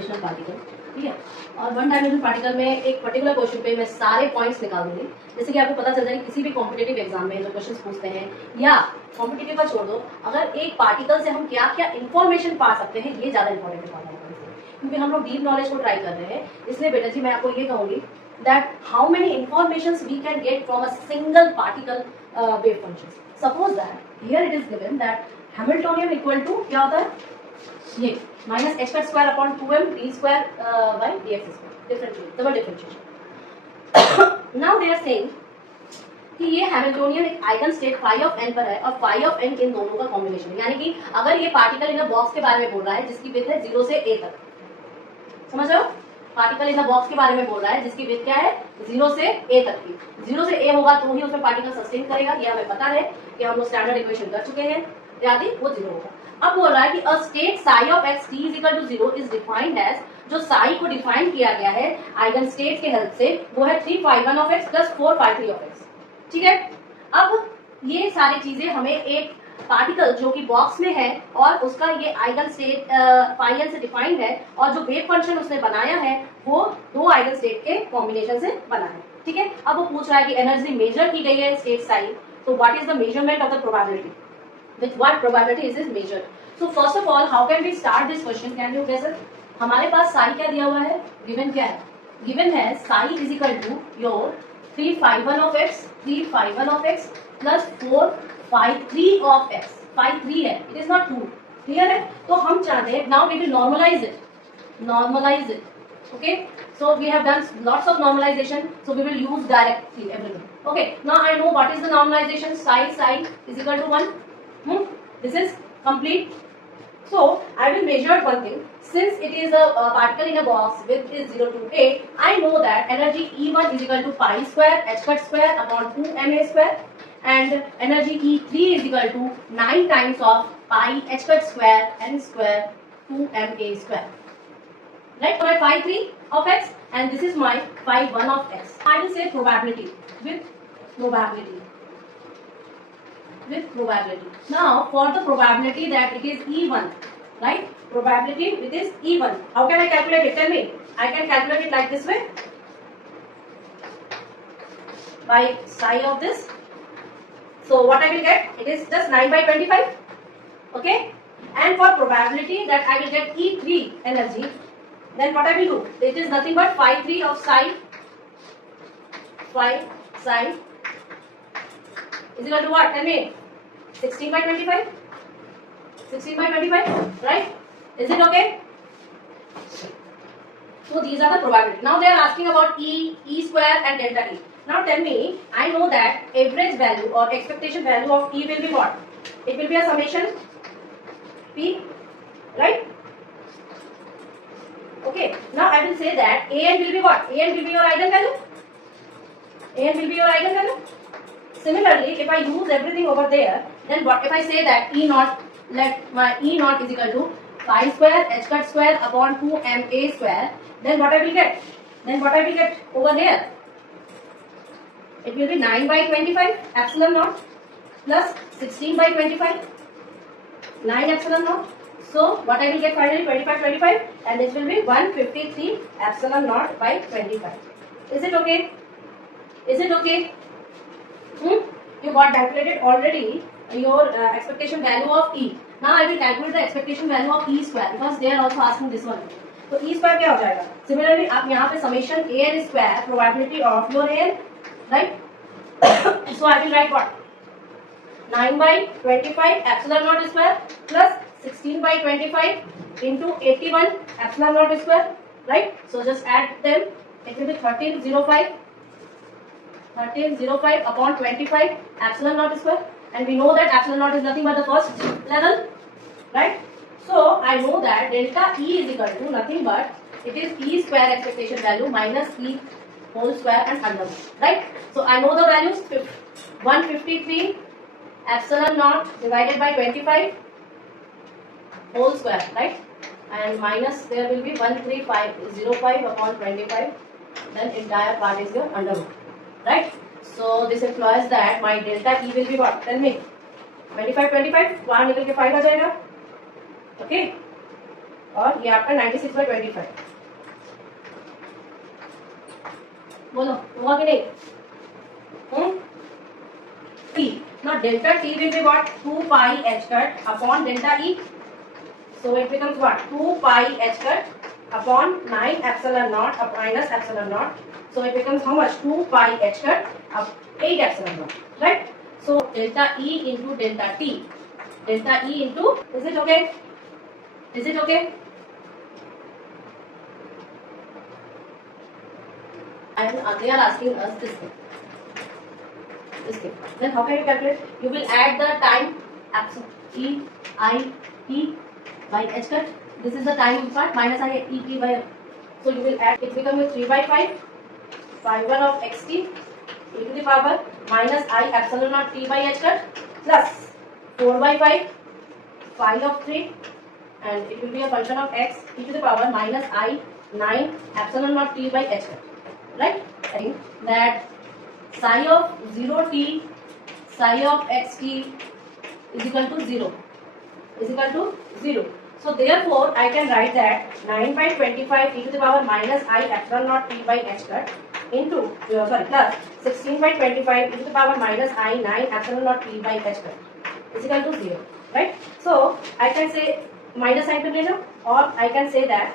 Dimensional particle, ठीक है। और वन डायमेंशनल पार्टिकल में एक पर्टिकुलर क्वेश्चन पे मैं सारे पॉइंट्स निकाल दूंगी, जैसे कि आपको पता चल जाए किसी भी कॉम्पिटेटिव एग्जाम में जो क्वेश्चन पूछते हैं, या कॉम्पिटेटिव का छोड़ दो, अगर एक पार्टिकल से हम क्या क्या इन्फॉर्मेशन पा सकते हैं, ये ज्यादा इंपॉर्टेंट है, क्योंकि हम लोग डीप नॉलेज को ट्राई कर रहे हैं। इसलिए बेटा जी मैं आपको ये कहूंगी that how many informations we can get from a single particle wave function. Suppose that here it is given that Hamiltonian equal to क्या होता है, ये minus h square upon 2m d square by dx square, differentiate, double differentiation. Now they are saying कि ये Hamiltonian एक eigenstate phi of n पर है और फाई ऑफ एन इन दोनों का कॉम्बिनेशन, यानी कि अगर ये पार्टिकल इन अ बॉक्स के बारे में बोल रहा है जिसकी विड्थ है 0 से a तक, समझ रहे हो, पार्टिकल इन द बॉक्स के बारे में बोल रहा है जिसकी विड्थ क्या है 0 से a तक की, 0 से a होगा तो ही उसमें पार्टिकल सस्टेन करेगा, ये हमें पता है कि हम लोग स्टैंडर्ड इक्वेशन कर चुके हैं, याद है, वो 0 होगा। अब बोल रहा है कि a state psi of x t is equal to 0 is defined as, जो साई को डिफाइन किया गया है आइगन स्टेट के हेल्प से, वो है 3 phi 1 of x plus 4 phi 3 of x, ठीक है। अब ये सारी चीजें हमें एक पार्टिकल जो कि बॉक्स में है और उसका ये आइगन स्टेट फाई एन से डिफाइंड है, और जो वेव फंक्शन उसने बनाया है वो दो आइगन स्टेट के कॉम्बिनेशन से बना है, ठीक है। अब वो पूछ रहा है कि एनर्जी मेजर की गई है स्टेट साई, तो what is the measurement of the probability, with what probability is is measured. So first of all how can we start this question, can you guess it. हमारे पास साई क्या दिया हुआ है, गिवन क्या है, गिवन है psi is equal to your 3 phi 1 of x, 3 phi 1 of x plus 4 phi 3 of x, phi 3 है, it is not 2, क्लियर है। तो हम चाहते हैं, now we will normalize it, okay, so we have done lots of normalization, so we will use directly everything, okay। Now I know what is the normalization, psi is equal to 1, this is complete। So I will measure one thing, since it is a particle in a box with is 0 to a, I know that energy E1 is equal to pi square h cut square upon 2ma square, and energy E3 is equal to 9 times of pi h cut square n square 2ma square, right? My phi 3 of x and this is my phi 1 of x. I will say probability with probability. Now for the probability that it is E1, right? Probability it is E1. How can I calculate it? Tell me. I can calculate it like this way. By psi of this. So what I will get? It is just 9 by 25. Okay? And for probability that I will get E3 energy, then what I will do? It is nothing but phi 3 of psi is equal to what? Tell me. 16 by 25? 16 by 25, right? Is it okay? So these are the probability. Now they are asking about E square and delta E. Now tell me, I know that average value or expectation value of E will be what? It will be a summation P, right? Okay. Now I will say that AN will be what? AN will be your eigenvalue. AN will be your eigenvalue. Similarly, if I use everything over there, then what if I say that E naught, let my E naught is equal to pi square h cut square upon 2ma square, then what I will get? Over here? It will be 9 by 25 epsilon naught plus 16 by 25, 9 epsilon naught. So what I will get finally 25, and this will be 153 epsilon naught by 25. Is it okay? You got calculated already your expectation value of E. Now I will calculate the expectation value of E square, because they are also asking this one. तो E square क्या हो जाएगा? Similarly आप यहाँ पे summation AN square probability of your AN, right? So I will write what? 9 by 25 epsilon naught square plus 16 by 25 into 81 epsilon naught square, right? So just add them. It will be 1305 upon 25 epsilon naught square, and we know that epsilon naught is nothing but the first level, right? So I know that delta E is equal to nothing but it is E square expectation value minus E whole square and under root, right? So I know the values, 153 epsilon naught divided by 25 whole square, right? And minus there will be 13505 upon 25, then entire part is your under root, right? So this implies that my delta E will be what? Tell me. 25 बाहर निकल के 5 आ जाएगा, okay? और ये आपका 96/25। बोलो हुआ कि नहीं? T. Now delta T will be what? 2 pi h cut upon delta E. So it becomes what? 2 pi h cut upon 9 epsilon naught minus epsilon naught. So it becomes how much? 2 pi h cut up 8 epsilon naught. Right? So delta E into delta T. Delta E into, is it okay? Is it okay? And they are asking us this thing. Then how can you calculate? You will add the time E I T by h cut. This is the time part minus I E T by. So you will add. It becomes 3/5 phi1 of xt e to the power minus I epsilon naught t by h cut plus 4/5 phi of 3, and it will be a function of x e to the power minus I 9 epsilon naught t by h cut. Right? I think that psi of 0t psi of xt is equal to 0. Is equal to 0. So therefore I can write that 9/25 e to the power minus I epsilon naught t by h cut into plus 16/25 e to the power minus I 9 epsilon naught t by h cut is equal to 0. Right? So I can say minus sign to लेना, or I can say that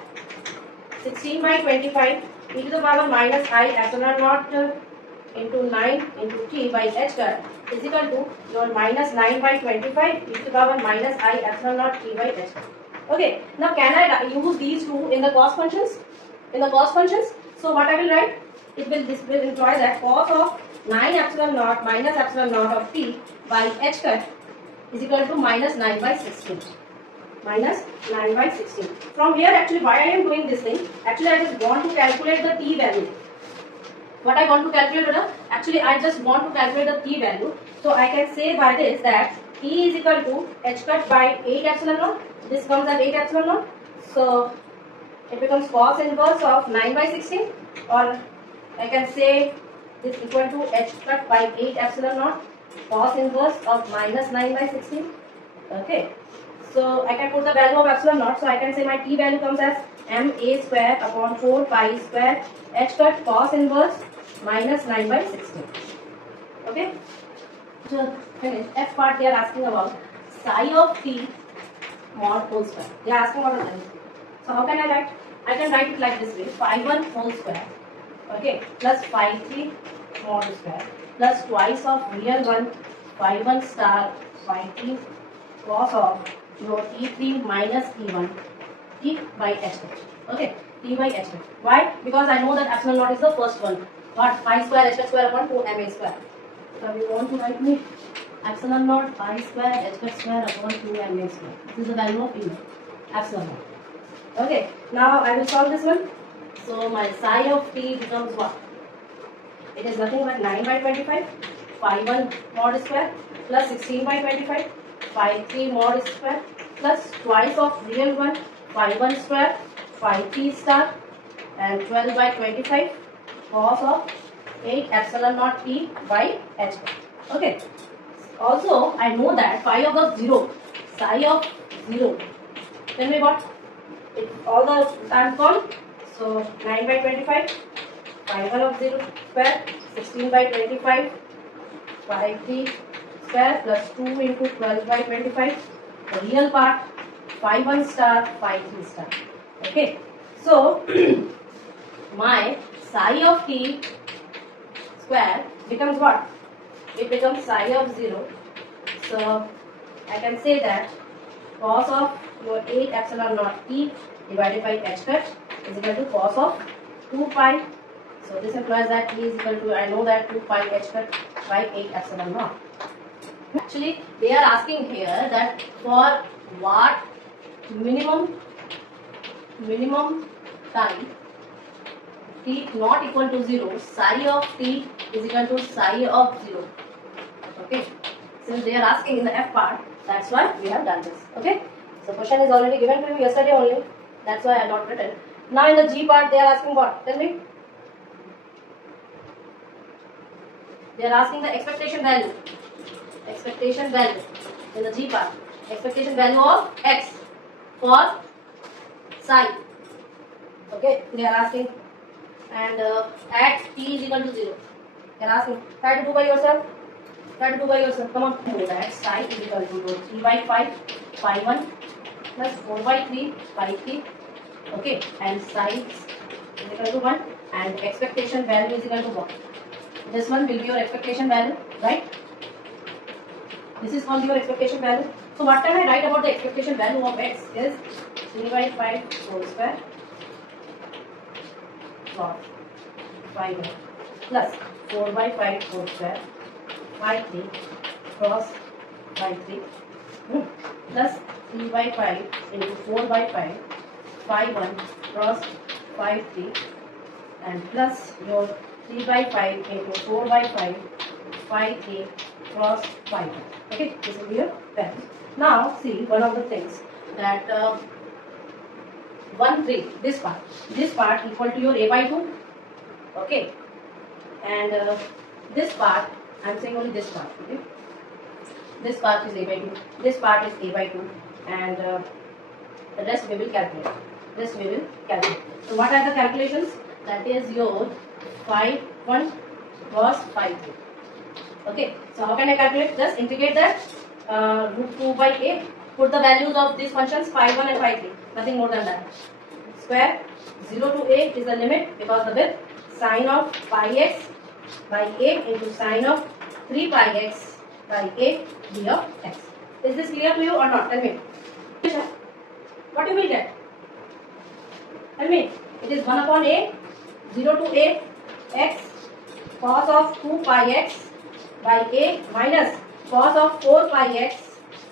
16/25 e to the power minus I epsilon naught into 9 into t by h cut is equal to your minus 9/25 e to the power minus I epsilon naught t by h cut. Okay, now can I use these two in the cost functions? In the cost functions, so what I will write? This will imply that cos of 9 epsilon naught minus epsilon naught of t by h cut is equal to minus 9/16. Minus 9/16. From here, actually, why I am doing this thing? Actually, I just want to calculate the t value. What I want to calculate, actually, I just want to calculate the t value. So I can say by this that t is equal to h cut by 8 epsilon naught. This comes as 8 epsilon naught. So it becomes cos inverse of 9/16, or I can say this equal to h cut by 8 epsilon naught cos inverse of minus 9/16. Okay. So I can put the value of epsilon naught. So I can say my t value comes as ma square upon 4 pi square h cut cos inverse minus 9/16. Okay. So finish. F part they are asking about psi of t mod whole square. They are asking about the. So how can I write? I can write it like this way: phi1 whole square. Okay. Plus phi3 mod square plus twice of real one phi1 star phi3 cos of your T3 minus T1 T by h cut. Okay, T by h cut. Why? Because I know that epsilon naught is the first one. What? Pi square h cut square upon 2ma square. So we want to write me epsilon naught pi square h cut square upon 2ma square. This is the value of T epsilon naught. Okay, now I will solve this one. So my psi of t becomes what? It is nothing but 9/25 phi1 mod square plus 16/25 phi3 mod square plus twice of real one phi1 square phi3 star and 12/25 cos of 8 epsilon naught t by h cut. Okay. Also, I know that phi of the 0, psi of 0. Tell me what? All the times gone. So 9/25 phi1 of 0 square 16/25 phi3 square plus 2 into 12/25. The real part phi1 star phi3 star. Okay. So my psi of t square becomes what? It becomes psi of 0. So I can say that cos of your 8 epsilon naught t divided by h cut is equal to cos of 2 pi. So this implies that t is equal to, I know that 2 pi h cut by 8 epsilon naught. Actually, they are asking here that for what minimum time t not equal to 0, psi of t is equal to psi of 0. Okay. Since they are asking in the F part, that's why we have done this. Okay. So question is already given to you yesterday only. That's why I not written. Now in the G part, they are asking what? Tell me. They are asking the expectation value. Expectation value in the G part. Expectation value of x for psi. Okay, they are asking, and at t is equal to 0. They are asking. Try to do by yourself. Try to do by yourself. Come on. That psi is equal to 3 by 5, phi 1 plus 4 by 3, phi 3. Okay, and psi is equal to 1, and expectation value is equal to 1. This one will be your expectation value, right? This is called your expectation value. So what can I write about the expectation value of x is 3 by 5 whole square plus 5 plus 4 by 5 whole square by 3 cross by 3 plus 3 by 5 into 4 by 5 phi 1 cross 5 3 and plus your 3 by 5 into 4 by 5 phi 3 cross 5. Okay, this will be your value. Now see one of the things that 1 3 this part equal to your a by 2. Okay, and this part I am saying only this part. Okay, this part is a by 2, this part is a by 2, and the rest we will calculate. So what are the calculations? That is your phi 1 cos phi 2. Okay, so how can I calculate? Just integrate that root 2 by a. Put the values of these functions phi 1 and phi 3. Nothing more than that. Square 0 to a is the limit because of it. Sine of pi x by a into sine of 3 pi x by a d of x. Is this clear to you or not? Tell me. What you will get? Tell me. It is 1 upon a, 0 to a, x cos of 2 pi x by a minus cos of 4 pi x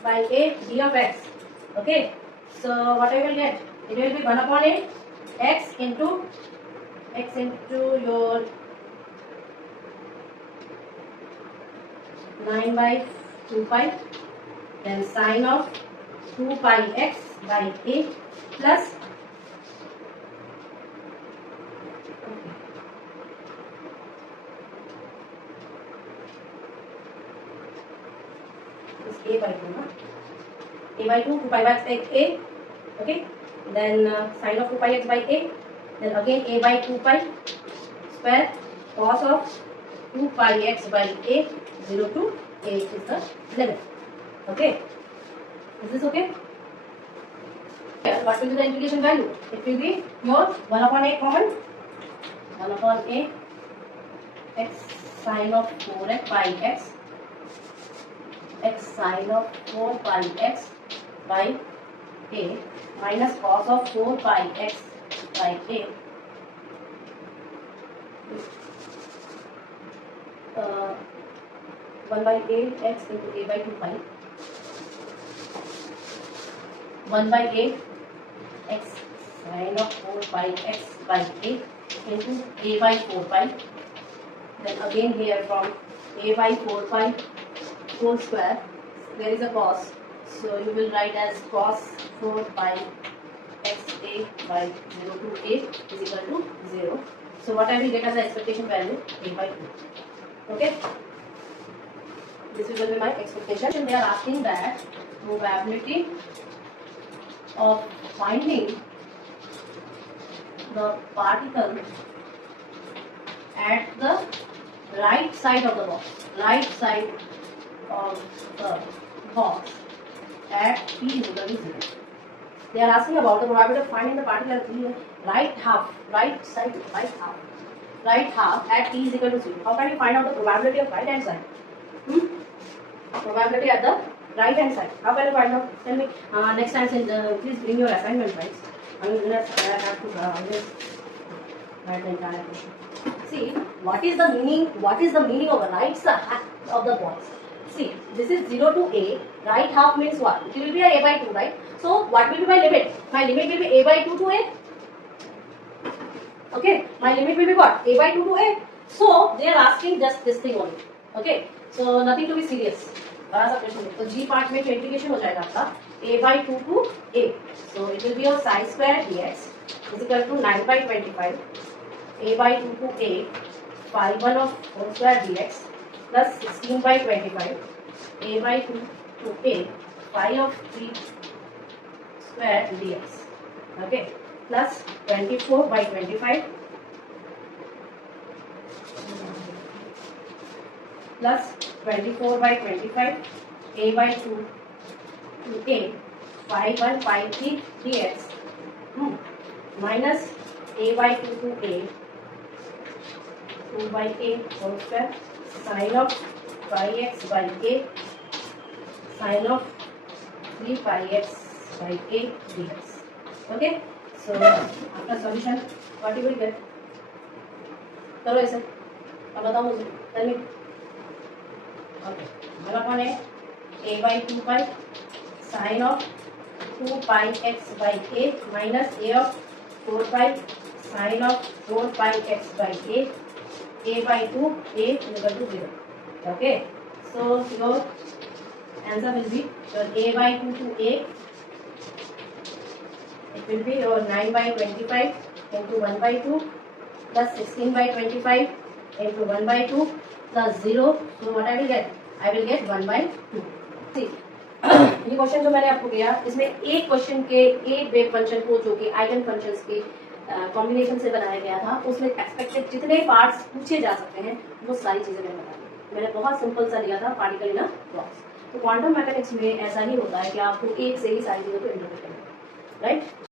by a d of x. Okay. So what I will get? It will be 1 upon a, x into your 9 by 2 pi, then sine of 2 pi x by a plus a by 2, no? A by 2, 2 pi x by a, okay, then sine of 2 pi x by a, then again a by 2 pi square cos of 2 pi x by a, 0 to a is the limit. Okay, is this okay? What will be the integration value? It will be your 1 upon a common, 1 upon a x sine of 4 pi x, x sine of 4 pi x by a minus cos of 4 pi x by a 1 by a x into a by 2 pi, 1 by a x sine of 4 pi x by a into a by 4 pi, then again here from a by 4 pi whole square, there is a cos, so you will write as cos 4 pi x a by 0 to a is equal to 0. So what I will get as the expectation value? A by 2. Okay, this will be my expectation. They are asking that probability of finding the particle at the right side of the box, at t is equal to 0. They are asking about the probability of finding the particle at the right half at t is equal to 0. How can you find out the probability of right hand side? Probability at the right hand side. How can you find out? Tell me. Next time, please bring your assignment, right? I have to write the entire question. See, what is the meaning of the right side of the box? See, this is 0 to a. Right half means what? It will be a by 2, right? So, what will be my limit? My limit will be a by 2 to a. Okay, my limit will be what? A by 2 to a. So, they are asking just this thing only. Okay, so nothing to be serious. बड़ा सा question है. तो G part में integration हो जाएगा आपका a by 2 to a. So, it will be your psi square dx is equal to 9 by 25 a by 2 to a phi 1 of whole square dx plus 16 by 25 a by 2 to a phi of 3 square dx. Okay, plus 24/25 plus 24/25 a/2 to a 5/5 dx minus a/2 to a 2/a whole square sin of pi x by a sin of 3 pi x by a dx. Okay, so after solution what you will get? करो ऐसे, अब बताओ मुझे, tell me. Okay, 1 upon a by 2 pi sin of 2 pi x by a minus a of 4 pi sin of 4 pi x by a by 2 a equal to 0. Okay, so your answer will be your a by 2 to a, it will be your 9/25 into 1/2 plus 16/25 into 1/2 plus 0. So what I will get? I will get 1/2. See, ये question जो मैंने आपको किया, इसमें एक question के एक wave function को जो कि आइगन फंक्शंस के कॉम्बिनेशन से बनाया गया था, उसमें एक्सपेक्टेड जितने पार्ट्स पूछे जा सकते हैं वो सारी चीजें मैंने बता दी। मैंने बहुत सिंपल सा लिया था, पार्टिकल इन अ बॉक्स। तो क्वांटम मैकेनिक्स में ऐसा ही होता है कि आपको एक से ही सारी चीजों को इंटरप्रेट करना है, राइट।